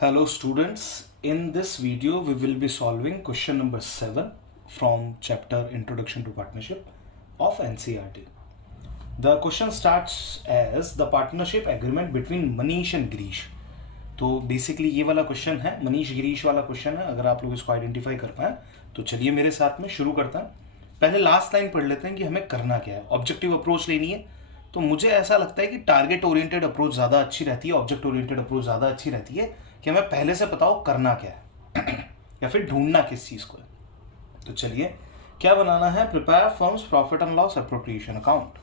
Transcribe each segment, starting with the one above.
Hello students, in this video we will be solving question number 7 from chapter Introduction to Partnership of Ncert. The question starts as the partnership agreement between Manish and Girish. तो basically ये वाला question है, मनीष गिरीश वाला question है. अगर आप लोग इसको आइडेंटिफाई कर पाए तो चलिए मेरे साथ में शुरू करता हैं. पहले लास्ट लाइन पढ़ लेते हैं कि हमें करना क्या है. ऑब्जेक्टिव अप्रोच लेनी है, तो मुझे ऐसा लगता है कि टारगेट ओरिएंटेड अप्रोच ज़्यादा अच्छी रहती है, ऑब्जेक्ट ओरिएंटेड अप्रोच ज़्यादा अच्छी रहती है कि हमें पहले से बताओ करना क्या है या फिर ढूंढना किस चीज़ को है. तो चलिए क्या बनाना है. Prepare firms profit and loss appropriation account.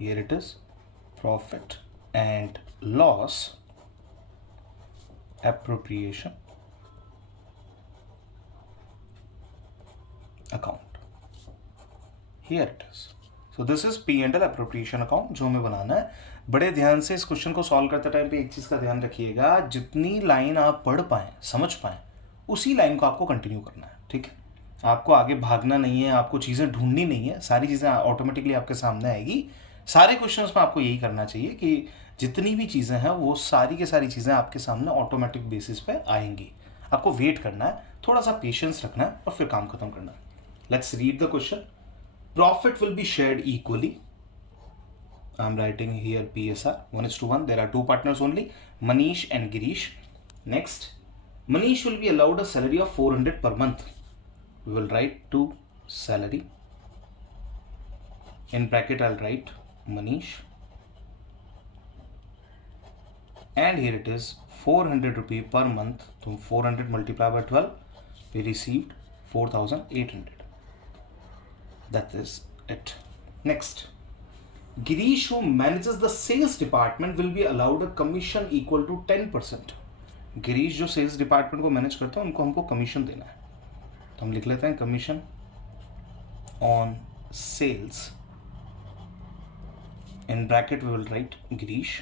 Here it is profit and loss appropriation account. Here it is. So this is P&L appropriation account जो हमें बनाना है. बड़े ध्यान से इस क्वेश्चन को सॉल्व करते टाइम पे एक चीज़ का ध्यान रखिएगा, जितनी लाइन आप पढ़ पाएँ समझ पाएँ उसी लाइन को आपको कंटिन्यू करना है. ठीक है, आपको आगे भागना नहीं है, आपको चीज़ें ढूंढनी नहीं है, सारी चीज़ें ऑटोमेटिकली आपके सामने आएगी. सारे क्वेश्चंस में आपको यही करना चाहिए कि जितनी भी चीज़ें हैं वो सारी की सारी चीज़ें आपके सामने ऑटोमेटिक बेसिस पे आएंगी. आपको वेट करना है, थोड़ा सा पेशेंस रखना है और फिर काम खत्म करना है. Let's read the question. Profit will be shared equally. I am writing here PSR 1:1. There are two partners only, Manish and Girish. Next, Manish will be allowed a salary of 400 per month. We will write to salary. In bracket I'll write Manish, and here it is 400 rupee per month. So 400 multiplied by 12, we received 4,800. That is it. Next, Girish, who manages the sales department, will be allowed a commission equal to 10%. Girish जो sales department को manage करते हैं उनको हमको commission देना है, तो हम लिख लेते हैं commission on sales. In bracket we will write Girish.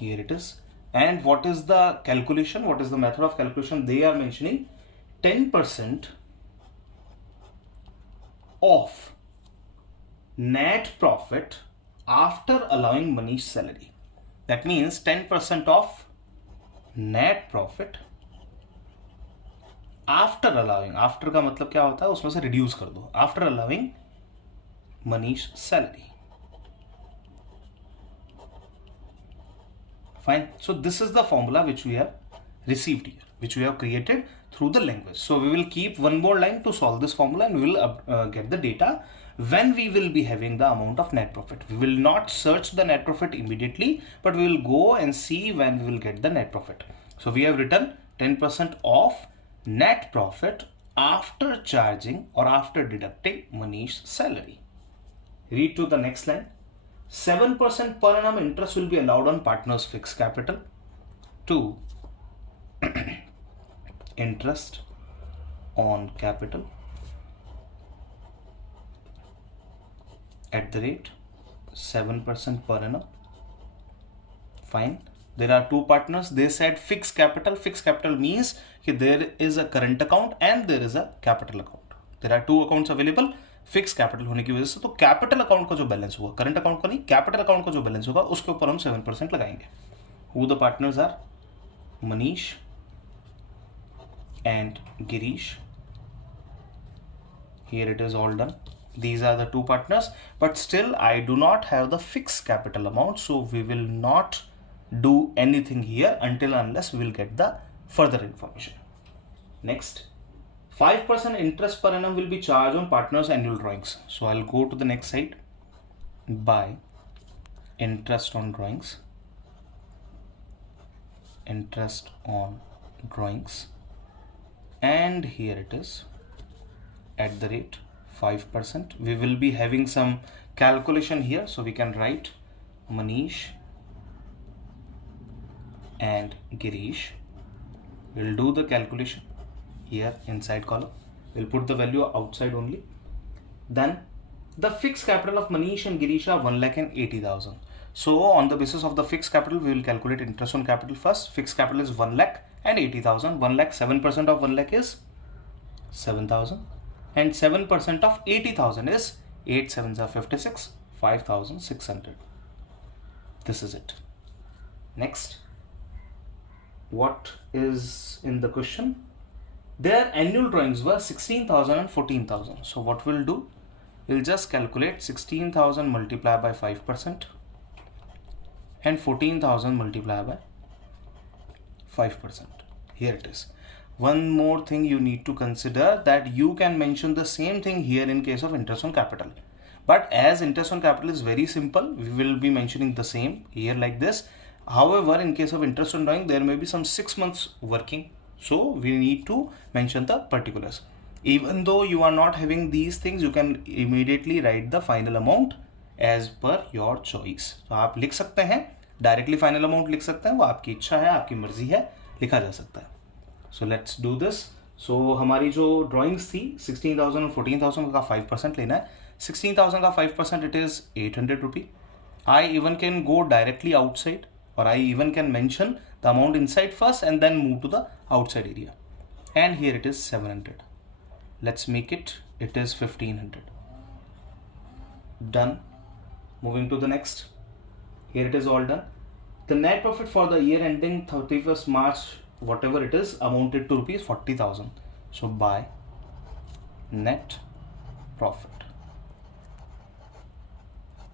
Here it is. And what is the calculation? What is the method of calculation? They are mentioning 10% of net profit after allowing Manish's salary. That means 10% of net profit after allowing. After का मतलब क्या होता है, उसमें से reduce कर दो. After allowing Manish's salary. Fine. So this is the formula which we have received here, which we have created through the language. So we will keep one more line to solve this formula, and we will get the data when we will be having the amount of net profit. We will not search the net profit immediately, but we will go and see when we will get the net profit. So we have written 10% of net profit after charging or after deducting Manish's salary. Read to the next line. 7% per annum interest will be allowed on partner's fixed capital. 2. Interest on capital at the rate 7% per annum. Fine. There are two partners. They said fixed capital. Fixed capital means that there is a current account and there is a capital account. There are two accounts available. Fix capital होने की वजह से तो capital account का जो balance होगा, current account का नहीं, कैपिटल अकाउंट का जो बैलेंस होगा उसके ऊपर हम 7% लगाएंगे. Who the partners are Manish and Girish. Here it is all done. These are the two partners, but still I do not have the fixed capital amount, so we will not do anything here until unless we will get the further information. Next, 5% interest per annum will be charged on partners' annual drawings. So I'll go to the next slide. By interest on drawings. Interest on drawings. And here it is. At the rate 5%. We will be having some calculation here. So we can write Manish and Girish. We'll do the calculation. Here inside column we'll put the value outside only. Then the fixed capital of Manish and Girish are 1,80,000. So on the basis of the fixed capital we will calculate interest on capital first. Fixed capital is 1,80,000. 1 lakh, 7% of 1 lakh is 7,000, and 7% of 80,000 is 8 7s are 56, 5,600. This is it. Next, what is in the question. Their annual drawings were 16,000 and 14,000. So what we'll do, we'll just calculate 16,000 multiplied by 5% and 14,000 multiplied by 5%. Here it is. One more thing you need to consider, that you can mention the same thing here in case of interest on capital. But as interest on capital is very simple, we will be mentioning the same here like this. However, in case of interest on drawing, there may be some 6 months working. So we need to mention the particulars. Even though you are not having these things, you can immediately write the final amount as per your choice. तो आप लिख सकते हैं, directly final amount लिख सकते हैं, वो आपकी इच्छा है, आपकी मर्जी है, लिखा जा सकता है. So let's do this. So हमारी जो ड्राइंग्स थी 16,000 और 14,000 का 5% लेना है. 16,000 का 5% it is 800 rupee. I even can go directly outside, or I even can mention the amount inside first and then move to the outside area. And here it is 700. Let's make it is 1500. Done. Moving to the next. Here it is all done. The net profit for the year ending 31st March, whatever it is, amounted to rupees 40,000. So by net profit.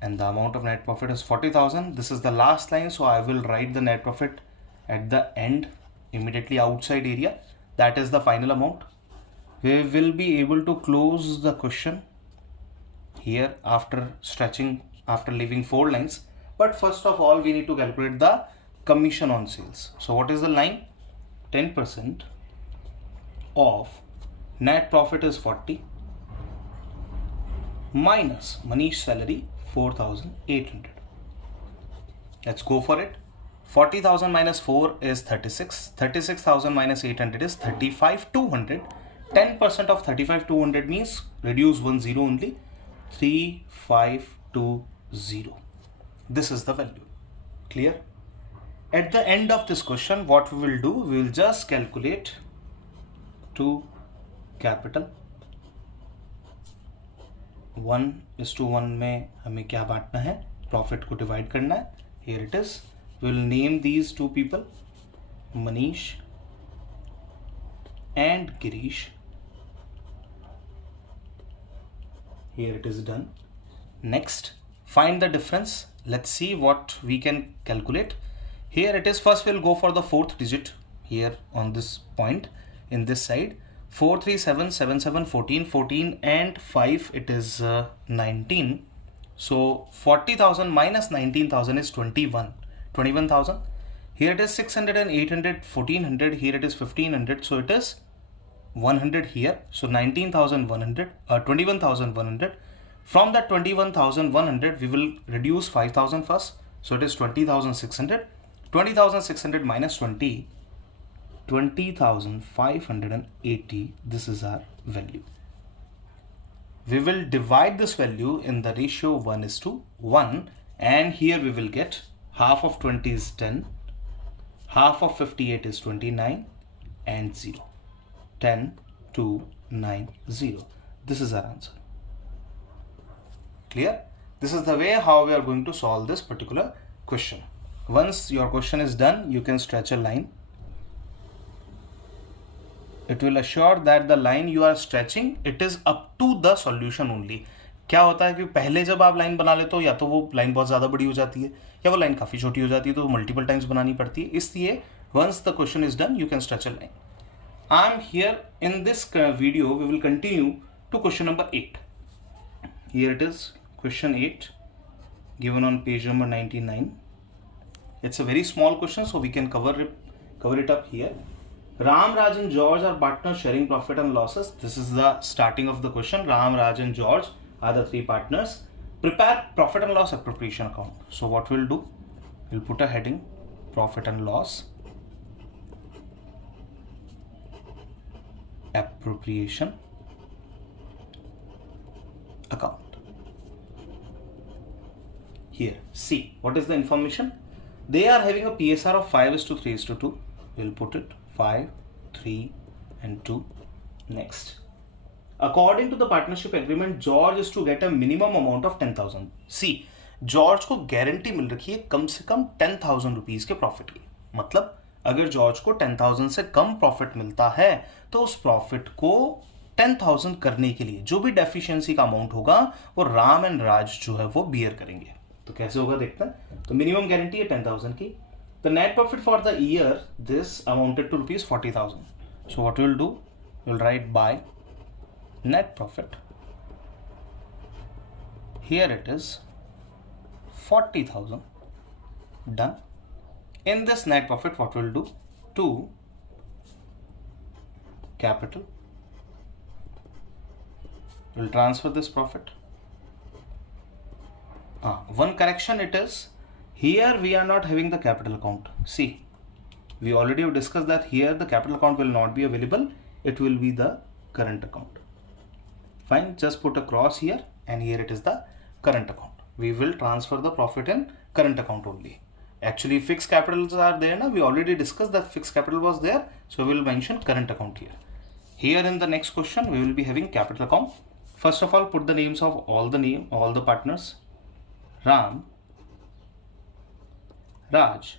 And the amount of net profit is 40,000. This is the last line, so I will write the net profit at the end, immediately outside area. That is the final amount. We will be able to close the question here after stretching, after leaving 4 lines. But first of all, we need to calculate the commission on sales. So what is the line? 10% of net profit is 40 minus Manish salary 4,800. Let's go for it. 40,000 minus 4 is 36. 36,000 minus 800 is 35,200. 10% of 35,200 means reduce 1 0 only. 3,520. This is the value. Clear? At the end of this question, what we will do, we will just calculate to capital. 1:1 में हमें क्या बांटना है, profit को divide करना है. Here it is. We will name these 2 people, Manish and Girish. Here it is done. Next, find the difference. Let's see what we can calculate. Here it is. First we'll go for the 4th digit here on this point in this side. 4 3 7 7 7 14 14 and 5 it is 19. So 40,000 minus 19,000 is 21,000. Here it is 600 and 800, 1400. Here it is 1500. So it is 100 here. So 19,100, 21,100. From that 21,100, we will reduce 5,000 first. So it is 20,600. 20,600 minus 20. 20,580. This is our value. We will divide this value in the ratio 1:1, and here we will get half of 20 is 10, half of 58 is 29, and 0. 10,290. This is our answer. Clear? This is the way how we are going to solve this particular question. Once your question is done, you can stretch a line. It will assure that the line you are stretching, it is up to the solution only. क्या होता है कि पहले जब आप line बना लेते हो, या तो वो लाइन बहुत ज़्यादा बड़ी हो जाती है या वो लाइन काफ़ी छोटी हो जाती है, तो मल्टीपल टाइम्स बनानी पड़ती है. इसलिए once the question is done, you can stretch a line. I am here in this video, we will continue to question number 8. Here it is, question 8, given on page number 99. It's a very small question, so we can cover it up here. Ram, Raj and George are partners sharing profit and losses. This is the starting of the question. Ram, Raj and George are the 3 partners. Prepare profit and loss appropriation account. So what we'll do, we'll put a heading, profit and loss appropriation account. Here, see, what is the information? They are having a PSR of 5:3:2. We'll put it 5, 3 and 2. Next, according to the partnership agreement, George is to get a minimum amount of 10,000. See, George को guarantee मिल रखी है कम से कम 10,000 rupees के profit की. मतलब अगर George को 10,000 से कम प्रॉफिट मिलता है तो उस प्रॉफिट को 10,000 करने के लिए जो भी डेफिशिएंसी का अमाउंट होगा वो राम एंड राज जो है वो बियर करेंगे। तो कैसे होगा देखते हैं। तो मिनिमम गारंटी है 10,000 की। The net profit for the year this amounted to ₹40,000. So what will do, will write by net profit, here it is 40,000. Done. In this net profit, what we'll do, to capital, we'll transfer this profit. One correction it is, here we are not having the capital account. See, we already have discussed that here the capital account will not be available, it will be the current account. Fine, just put a cross here and here it is the current account. We will transfer the profit in current account only. Actually fixed capitals are there now, we already discussed that fixed capital was there, so we will mention current account here. Here in the next question we will be having capital account. First of all, put the names of all the partners: Ram, Raj,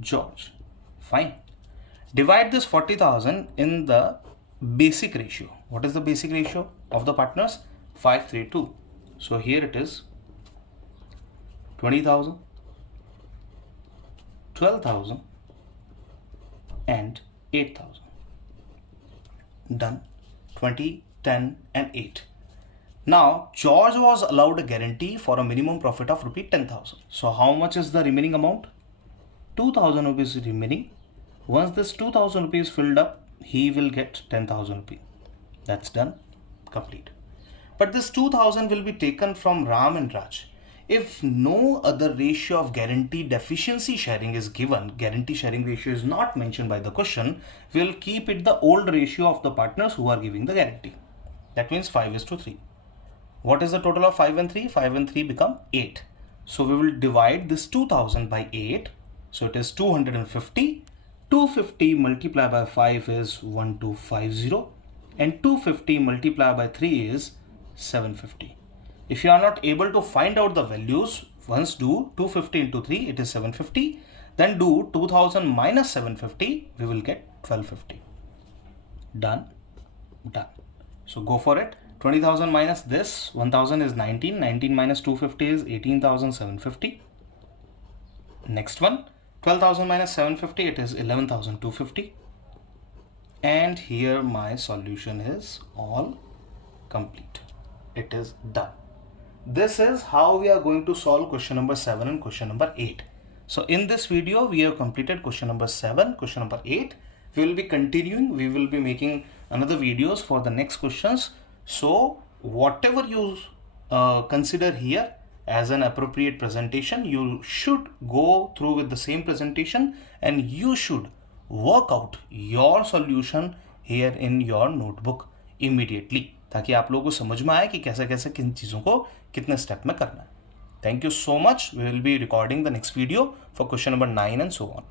George. Fine. Divide this 40,000 in the basic ratio. What is the basic ratio of the partners? 5:3:2. So here it is 20,000, 12,000 and 8,000. Done. 20, 10 and 8. Now George was allowed a guarantee for a minimum profit of ₹10,000. So how much is the remaining amount? 2,000 rupees remaining. Once this 2,000 rupees filled up, he will get 10,000 rupees. That's done. Complete. But this 2,000 will be taken from Ram and Raj. If no other ratio of guarantee deficiency sharing is given, guarantee sharing ratio is not mentioned by the question, we will keep it the old ratio of the partners who are giving the guarantee. That means 5:3. What is the total of 5 and 3? 5 and 3 become 8. So we will divide this 2,000 by 8. So it is 250. 250 multiplied by 5 is 1250. And 250 multiplied by 3 is 750. If you are not able to find out the values, once do 250 into 3, it is 750. Then do 2000 minus 750, we will get 1250. Done. Done. So go for it. 20,000 minus this 1,000 is 19. 19 minus 250 is 18,750. Next one, 12,000 minus 750, it is 11,250. And here my solution is all complete. It is done. This is how we are going to solve question number 7 and question number 8. So in this video we have completed question number 7, question number 8. We will be continuing, we will be making another videos for the next questions. So whatever you consider here as an appropriate presentation, you should go through with the same presentation and you should work out your solution here in your notebook immediately, ताकि आप लोगों को समझ में आए कि कैसे कैसे किन चीज़ों को कितने स्टेप में करना है। Thank you so much. We will be recording the next video for question number 9 and so on.